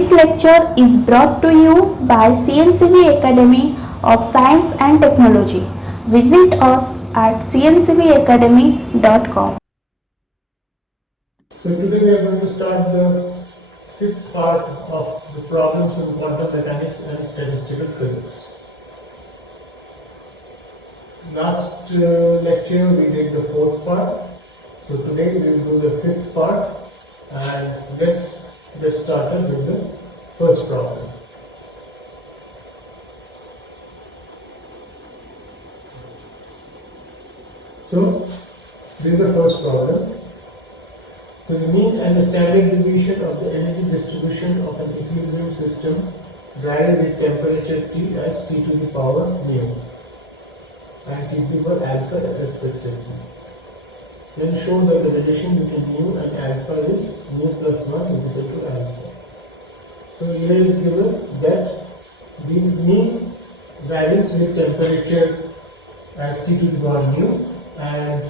This lecture is brought to you by CNCB Academy of Science and Technology. Visit us at cncbacademy.com. So today we are going to start the fifth part of the problems in quantum mechanics and statistical physics. Last lecture we did the fourth part. So today we will do the fifth part, and let's get started with the first problem. So this is the first problem. So the mean and the standard deviation of the energy distribution of an equilibrium system varied with temperature T as T to the power mu and T to the power alpha respectively. Then show that the relation between mu and alpha is mu plus 1 is equal to alpha. So here is given that the mean varies with temperature as T to the power mu and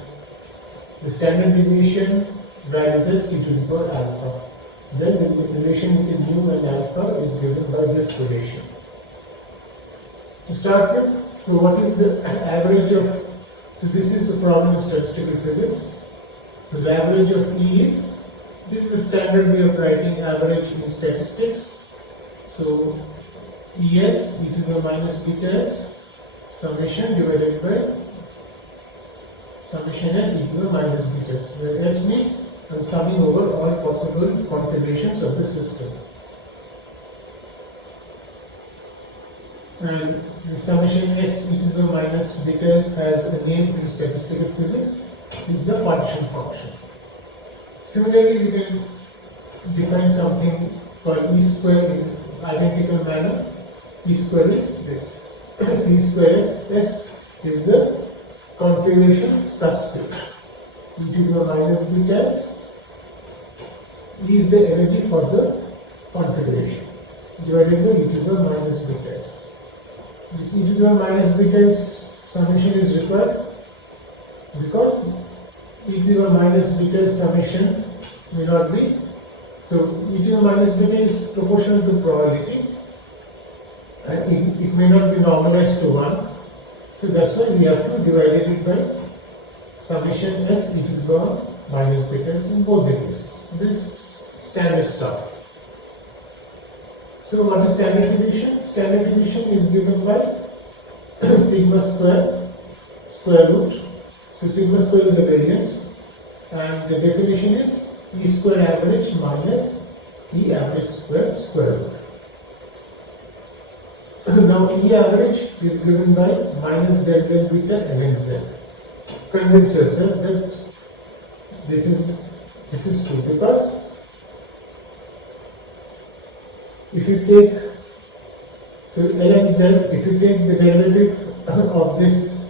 the standard deviation varies as T to the power alpha. Then the relation between mu and alpha is given by this relation. To start with, so what is the average of, so this is a problem in statistical physics. So the average of E is, this is the standard way of writing average in statistics. So ES, e to the minus beta s, summation divided by summation s e to the minus beta s, where s means I'm summing over all possible configurations of the system. And the summation s e to the minus beta s has a name in statistical physics, is the partition function. Similarly, we can define something called E square in identical manner. E square is this. C square is S is the configuration subscript. E to the minus beta s, E is the energy for the configuration divided by E to the minus beta s. This E to the minus beta s summation is required because E to the minus beta summation may not be, so E to the minus beta is proportional to probability and it may not be normalized to 1. So that's why we have to divide it by summation s e to the power minus beta s in both the cases. This is standard stuff. So what is standard deviation? Standard deviation is given by sigma square root. So sigma square is the variance, and the definition is E square average minus E average square root. Now E average is given by minus del del beta ln z. Convince yourself that this is true, because if you take, so ln z, if you take the derivative of this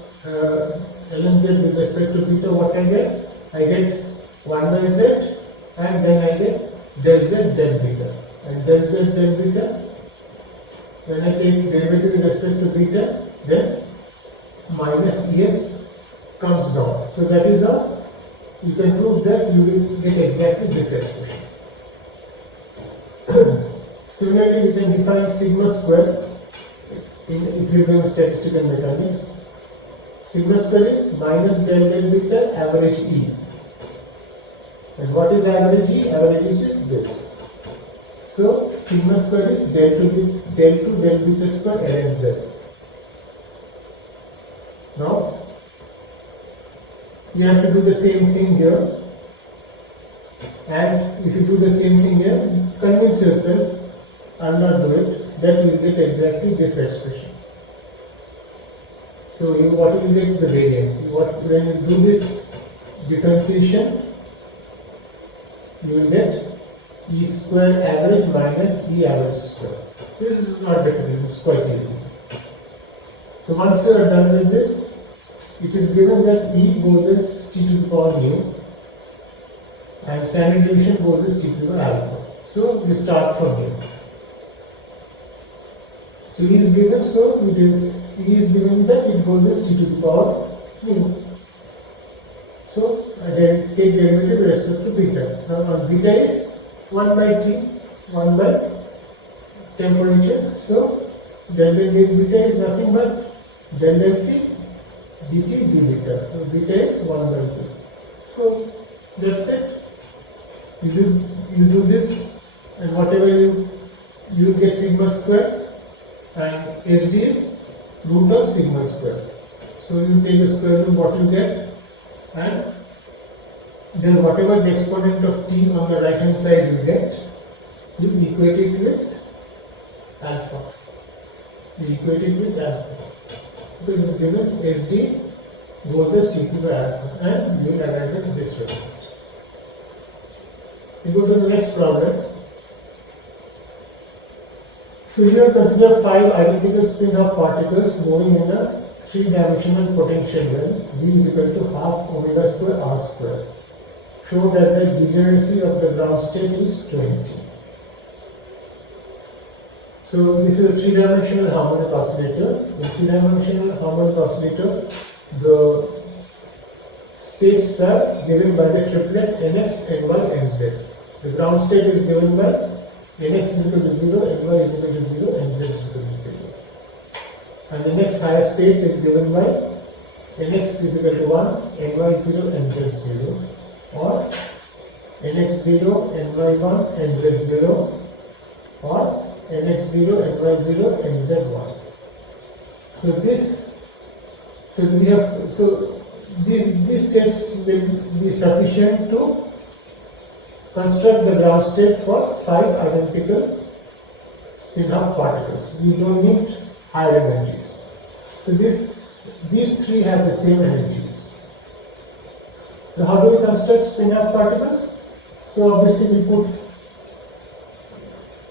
ln z with respect to beta, what I get? I get 1 by z, and then I get del z del beta. And del z del beta, when I take derivative with respect to beta, then minus es comes down. So that is how you can prove that you will get exactly this expression. Similarly, we can define sigma square in equilibrium statistical mechanics. Sigma square is minus del del beta average E. And what is average E? Average E is this. So sigma square is del 2 del beta square ln z. Now you have to do the same thing here, and if you do the same thing here, convince yourself, I'll not do it, that you will get exactly this expression. So what will you get? The variance. When you do this differentiation, you will get E square average minus E average square. This is not difficult, it's quite easy. So once you are done with this, it is given that E goes as T to the power mu and standard deviation goes as T to the power alpha. So we start from here. So E is given, so E is given that it goes as T to the power mu. So I take derivative with respect to beta. Now on beta is 1 by t, 1 by temperature. So delta T beta is nothing but delta T dt d beta. So beta is 1 by 2. So that's it. You do this, and whatever you will get sigma square, and SD is root of sigma square. So you take the square root what you get, and then whatever the exponent of t on the right hand side you get, you equate it with alpha. You equate it with alpha. Because it's given SD goes as t to the alpha, and you will arrive at this result. We go to the next problem. So here consider 5 identical spin-off particles moving in a 3-dimensional potential well V is equal to half omega square r square. Show that the degeneracy of the ground state is 20. So this is a 3-dimensional harmonic oscillator. In 3-dimensional harmonic oscillator, the states are given by the triplet nx, ny, nz. The ground state is given by nx is equal to 0, ny is equal to 0, nz is equal to 0. And the next higher state is given by nx is equal to 1, ny 0, nz 0, or nx 0, ny 1, nz 0, or nx 0, ny 0, nz 1. So these steps will be sufficient to construct the ground state for 5 identical spin-off particles. We don't need higher energies. So these 3 have the same energies. So how do we construct spin-off particles? So obviously we put,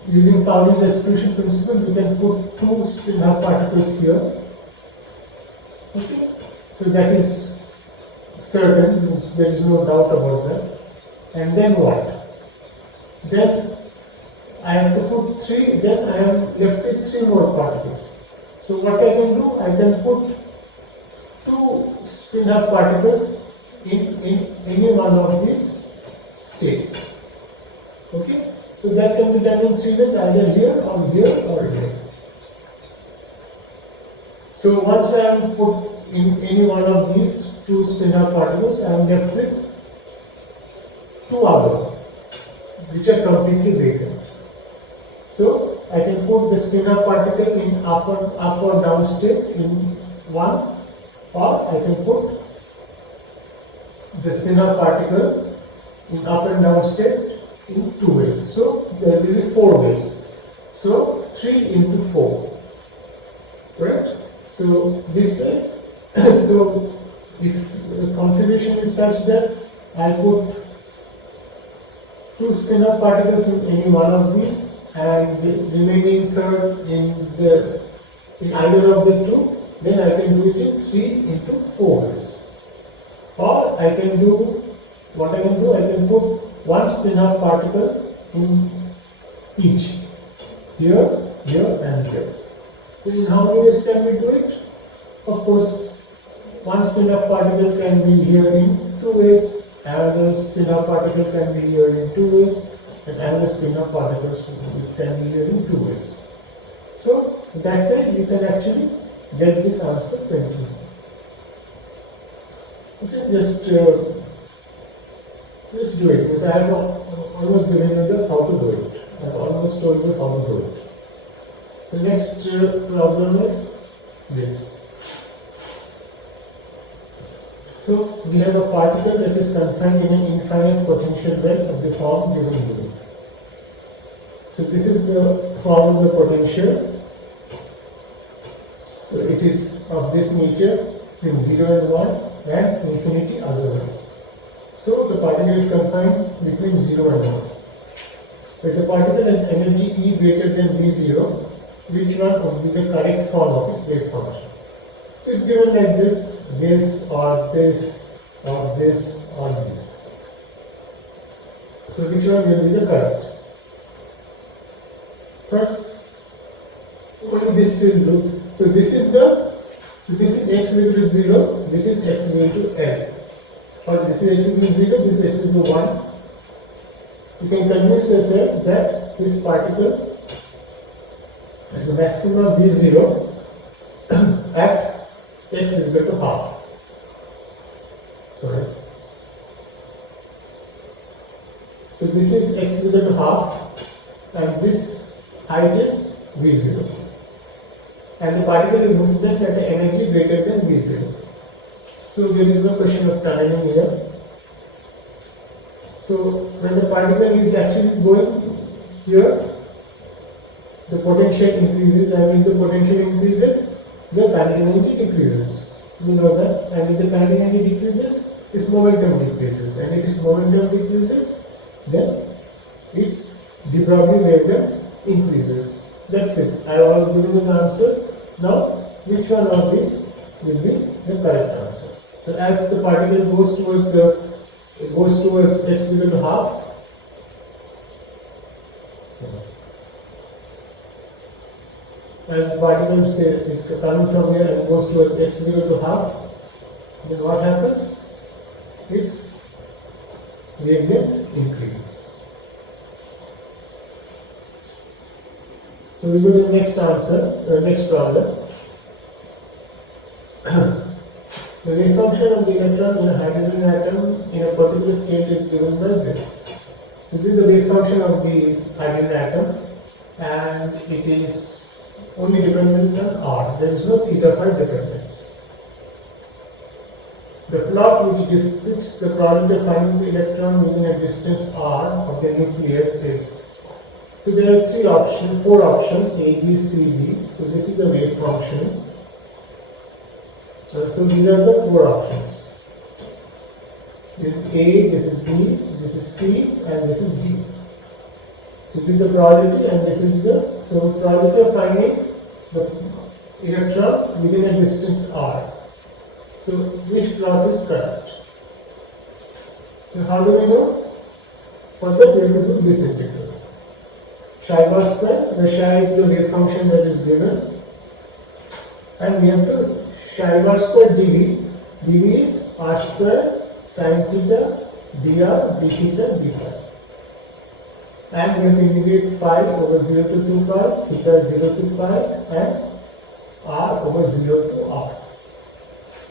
using Pauli's exclusion principle, we can put 2 spin-off particles here. Okay, so that is certain, there is no doubt about that. And then what? Then I have to put 3, then I am left with 3 more particles. So what I can do, I can put 2 spin-off particles in any one of these states. Okay? So that can be done in 3 ways, either here or here or here. So once I am put in any one of these 2 spin-off particles, I am left with 2 other, which are completely vacant. So I can put the spin-off particle in up or down state in one, or I can put the spin-off particle in up and down state in 2 ways. So there will be 4 ways. So 3 into 4. Correct? So this way. So if the configuration is such that I put 2 spin-off particles in any one of these, and the remaining third in either of the 2, then I can do it in 3 into 4 ways. Or I can do, what I can do, I can put 1 spin-off particle in each, here, here and here. So in how many ways can we do it? Of course, 1 spin-off particle can be here in 2 ways, another spin-off particle can be here in 2 ways, and another spin-off particle can be here in 2 ways. So that way you can actually get this answer 20. Okay, just do it, because I have almost given you the how to do it. I have almost told you how to do it. So next problem is this. So we have a particle that is confined in an infinite potential well of the form given below. So this is the form of the potential. So it is of this nature between 0 and 1 and infinity otherwise. So the particle is confined between 0 and 1. If the particle has energy E greater than V0, which one would be the correct form of its wave function? So it's given like this, this or this or this or this. So which one will be the correct? First, only this will do. So this is x equal to 0, this is x equal to L. Or this is x equal to 0, this is x equal to 1. You can convince yourself that this particle as a maximum V0 at x is equal to half. Sorry. So this is x is equal to half, and this height is V0. And the particle is incident at an energy greater than V0. So there is no question of tunneling here. So when the particle is actually going here, the potential increases, and when the potential increases, the permeability decreases. We know that, and if the permeability decreases, its momentum decreases, and if its momentum decreases, then its de Broglie wavelength increases. That's it. I have already given you the answer. Now, which one of these will be the correct answer? So as the particle goes towards x equal to half, as the particle is coming from here and goes towards x equal to half, then what happens? Its wavelength increases. So we go to the next answer, next problem. The wave function of the electron in a hydrogen atom in a particular state is given by this. So this is the wave function of the hydrogen atom, and it is only dependent on R. There is no theta phi dependence. The plot which depicts the probability of finding the electron within a distance R of the nucleus is. So there are four options, A, B, C, D. So this is the wave function. So these are the four options. This is A, this is B, this is C, and this is D. So this is the probability, and this is the probability of finding the electron within a distance R. So which plot is correct? So how do we know? For that we have to do this integral. Psi bar square, where psi is the wave function that is given, and we have to psi bar square dv. dv is r square sin theta dr d theta d phi. And we have to integrate phi over 0 to 2 pi, theta 0 to pi, and r over 0 to r.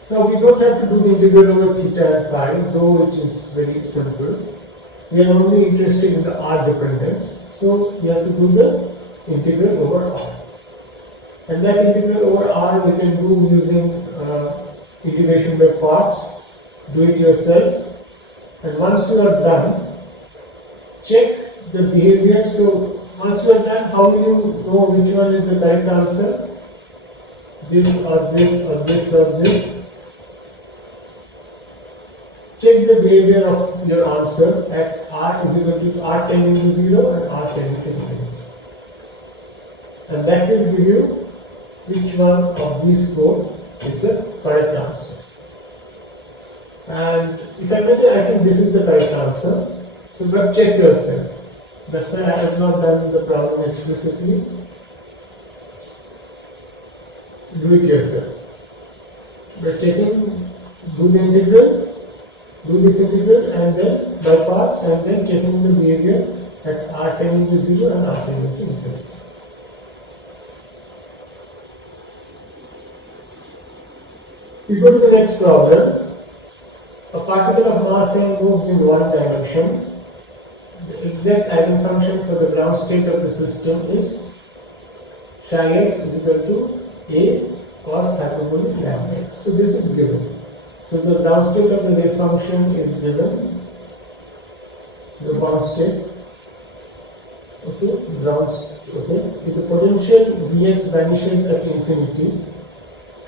Now we don't have to do the integral over theta and phi, though it is very simple. We are only interested in the r dependence, so we have to do the integral over r. And that integral over r we can do using integration by parts. Do it yourself, and once you are done, check the behavior. So once you are done, how will you know which one is the correct answer? This or this or this or this. Check the behavior of your answer at r is equal to r tending to 0 and r tending to infinity. And that will give you which one of these four is the correct answer. And if I may, I think this is the correct answer. So but check yourself. That's why I have not done the problem explicitly. Do it yourself. By checking, do the integral, do this integral, and then by parts, and then checking the behavior at r tending to 0 and r tending to infinity. We go to the next problem. A particle of mass m moves in one dimension. The exact eigenfunction for the ground state of the system is psi x is equal to a cos hyperbolic lambda x. So this is given. So the ground state of the wave function is given. The ground state. Okay, okay. If the potential Vx vanishes at infinity,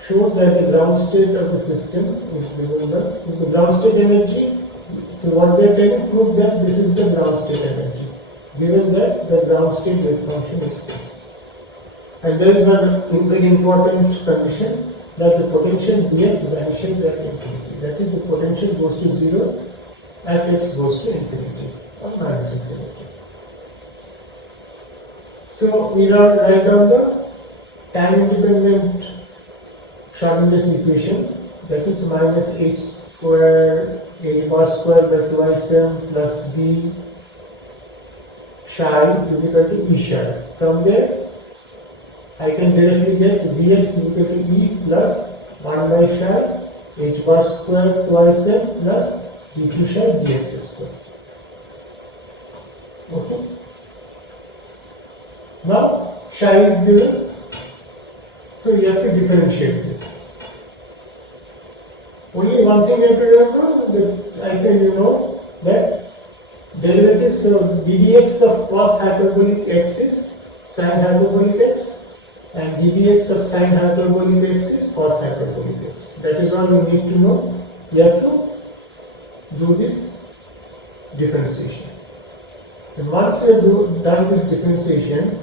show that the ground state of the system is given by, so the ground state energy, so what they are trying to prove that this is the ground state energy, given that the ground state wave function is this. And there is one very important condition, that the potential Vx vanishes at infinity. That is, the potential goes to 0 as x goes to infinity or minus infinity. So we now write down the time independent Schrödinger's equation, that is minus h square a bar square by twice m plus b psi is equal to e psi. From there, I can directly get Vx is equal to E plus 1 by psi h bar square twice m plus d2 psi dx square. Okay. Now psi is given, so you have to differentiate this. Only one thing you have to remember, that I think you know that derivatives of ddx of cos hyperbolic x is sin hyperbolic x, and ddx of sin hyperbolic x is cos hyperbolic x. That is all you need to know. You have to do this differentiation. And once you have done this differentiation,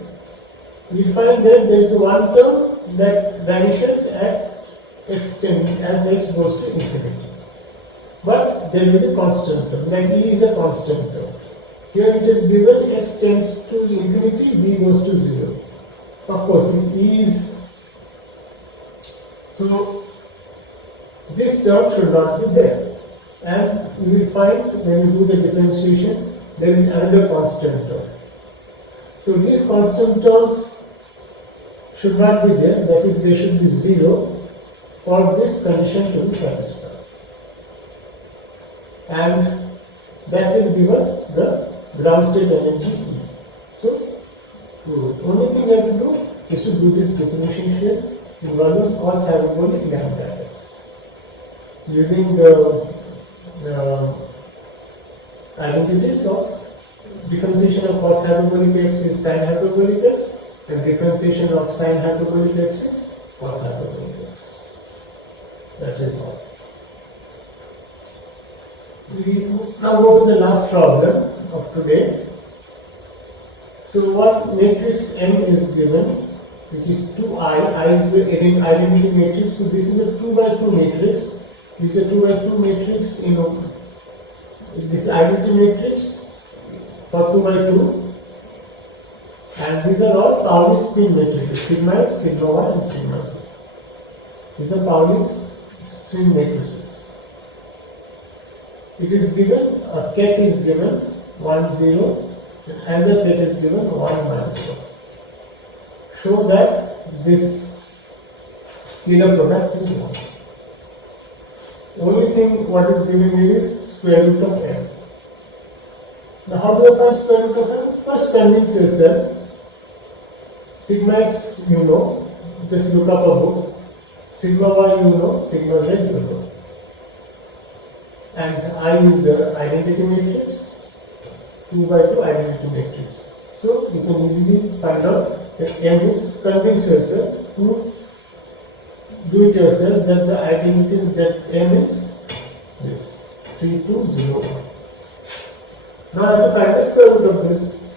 you find that there is one term that vanishes at x as x goes to infinity. But there will be constant term, like E is a constant term. Here it is given x tends to infinity, b goes to 0. Of course, if E is, so this term should not be there. And you will find when you do the differentiation, there is another constant term. So these constant terms should not be there, that is, they should be 0 for this condition to be satisfied. And that will give us the ground state energy E. So, the only thing you have to do is to do this differentiation involving cos hyperbolic lambda x using the identities of differentiation of cos hyperbolic x is sin hyperbolic x, and differentiation of sin hyperbolic x is cos hyperbolic x. That is all. We now go to the last problem of today. So what matrix M is given, which is 2i, I is the identity matrix. So this is a 2 by 2 matrix. This is a 2 by 2 matrix in this identity matrix for 2 by 2. And these are all Pauli spin matrices, sigma x, sigma y, and sigma z. These are Pauli spin matrices. It is given, a ket is given 1, 0, and the ket is given 1, minus 1. Show that this scalar product is 1. Only thing what is given here is square root of m. Now how do I find square root of m? First convince yourself. Sigma x you know, just look up a book. Sigma y you know, sigma z you know. And I is the identity matrix, 2 by 2 identity matrix. So you can easily find out that M is, convince yourself to do it yourself that the identity that M is this 3201. Now I have to find the square root of this.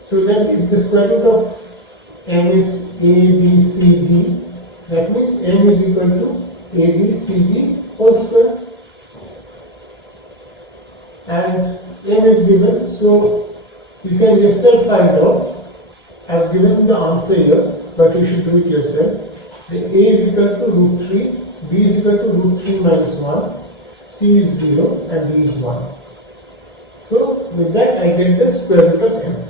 So then if the square root of M is A, B, C, D, that means M is equal to A, B, C, D whole square. And M is given, so you can yourself find out. I have given the answer here, but you should do it yourself. The A is equal to root 3, B is equal to root 3 minus 1, C is 0, and D is 1. So with that I get the square root of M.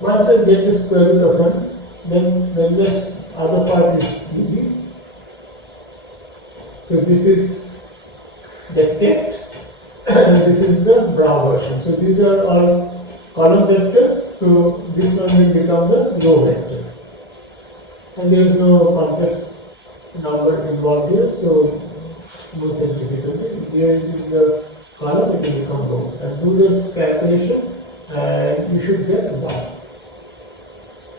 Once I get the square root of M, then the rest other part is easy. So this is the ket. And this is the brow version. So these are all column vectors. So this one will become the row vector. And there is no complex number involved here, so no such difficulty. Here it is the column, it will become row. And do this calculation, and you should get 1.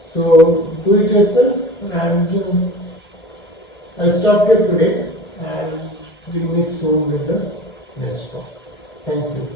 So do it yourself, and I'll stop here today, and we'll meet soon with the next one. Thank you.